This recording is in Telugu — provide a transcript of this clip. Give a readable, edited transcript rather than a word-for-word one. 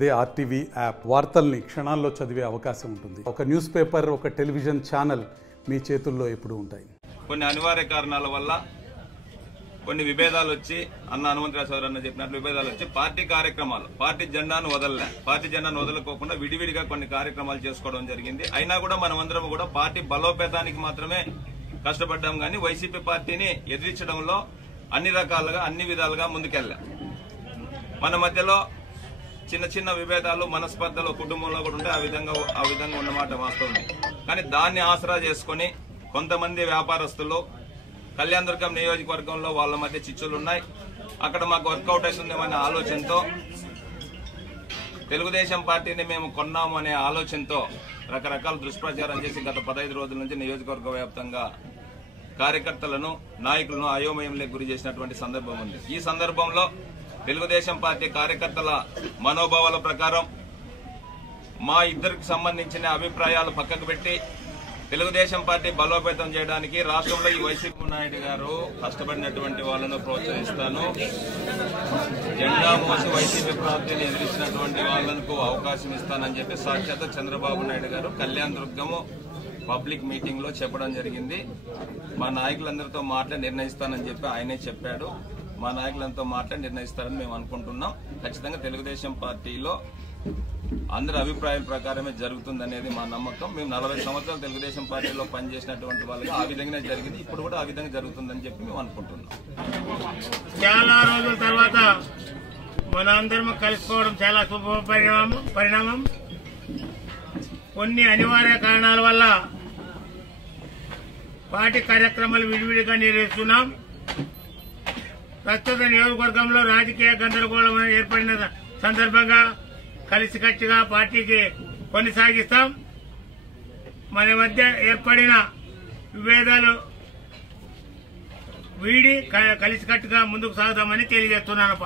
అదే ఆర్టీవీ యాప్ వార్తల్ని క్షణాల్లో చదివే అవకాశం ఉంటుంది. ఒక న్యూస్ పేపర్, ఒక టెలివిజన్ ఛానల్ మీ చేతుల్లో ఎప్పుడూ ఉంటాయి. కొన్ని అనివార్య కారణాల వల్ల కొన్ని విభేదాలు వచ్చి హనుమంతరావు సోదరు అన్న చెప్పినట్లు విభేదాలు వచ్చి పార్టీ కార్యక్రమాలు పార్టీ జెండాను వదలకోకుండా విడివిడిగా కొన్ని కార్యక్రమాలు చేసుకోవడం జరిగింది. అయినా కూడా మనమందరం కూడా పార్టీ బలోపేతానికి మాత్రమే కష్టపడ్డాం గానీ వైసీపీ పార్టీని ఎదిరించడంలో అన్ని రకాలుగా అన్ని విధాలుగా ముందుకెళ్లాం. మన మధ్యలో చిన్న చిన్న విభేదాలు మనస్పర్ధలు కుటుంబంలో కూడా ఉంటే ఆ విధంగా ఉన్నమాట వాస్తవం. కానీ దాన్ని ఆసరా చేసుకుని కొంతమంది వ్యాపారస్తులు కళ్యాణదుర్గం నియోజకవర్గంలో వాళ్ళ మధ్య చిచ్చులున్నాయి, అక్కడ మాకు వర్కౌట్ అవుతుందేమనే ఆలోచనతో తెలుగుదేశం పార్టీని మేము కొన్నాము అనే ఆలోచనతో రకరకాల దుష్ప్రచారం చేసి గత 15 రోజుల నుంచి నియోజకవర్గ వ్యాప్తంగా కార్యకర్తలను నాయకులను అయోమయంలోకి గురి చేసినటువంటి సందర్భం ఉంది. ఈ సందర్భంలో తెలుగుదేశం పార్టీ కార్యకర్తల మనోభావాల ప్రకారం మా ఇద్దరికి సంబంధించిన అభిప్రాయాలు పక్కకు పెట్టి తెలుగుదేశం పార్టీ బలోపేతం చేయడానికి రాష్ట్రంలో ఈ వైసీపీ నాయుడు గారు కష్టపడినటువంటి వాళ్ళను ప్రోత్సహిస్తాను, జెండా మోసి వైసీపీ పార్టీని ఎదిరించినటువంటి వాళ్లకు అవకాశం ఇస్తానని చెప్పి సాక్షాత్ చంద్రబాబు నాయుడు గారు కళ్యాణదుర్గము పబ్లిక్ మీటింగ్ లో చెప్పడం జరిగింది. మా నాయకులందరితో మాట్లాడి నిర్ణయిస్తానని చెప్పి ఆయనే చెప్పాడు. మా నాయకులంతా మాట్లాడి నిర్ణయిస్తారని మేము అనుకుంటున్నాం. ఖచ్చితంగా తెలుగుదేశం పార్టీలో అందరి అభిప్రాయం ప్రకారమే జరుగుతుందనేది మా నమ్మకం. మేము 40 సంవత్సరాలు తెలుగుదేశం పార్టీలో పనిచేసినటువంటి వాళ్ళకి ఆ విధంగానే జరిగింది, ఇప్పుడు కూడా ఆ విధంగా జరుగుతుందని చెప్పి మేము అనుకుంటున్నాం. చాలా రోజుల తర్వాత మన అందరం కలుసుకోవడం చాలా శుభ పరిణామం. కొన్ని అనివార్య కారణాల వల్ల పార్టీ కార్యక్రమాలు విడివిడిగా నిర్వహిస్తున్నాం. ప్రస్తుత నియోజకవర్గంలో రాజకీయ గందరగోళం ఏర్పడిన సందర్భంగా కలిసికట్టుగా పార్టీకి కొనసాగిస్తాం. మన మధ్య ఏర్పడిన విభేదాలు వీడి కలిసికట్టుగా ముందుకు సాగుతామని తెలియజేస్తున్నాను.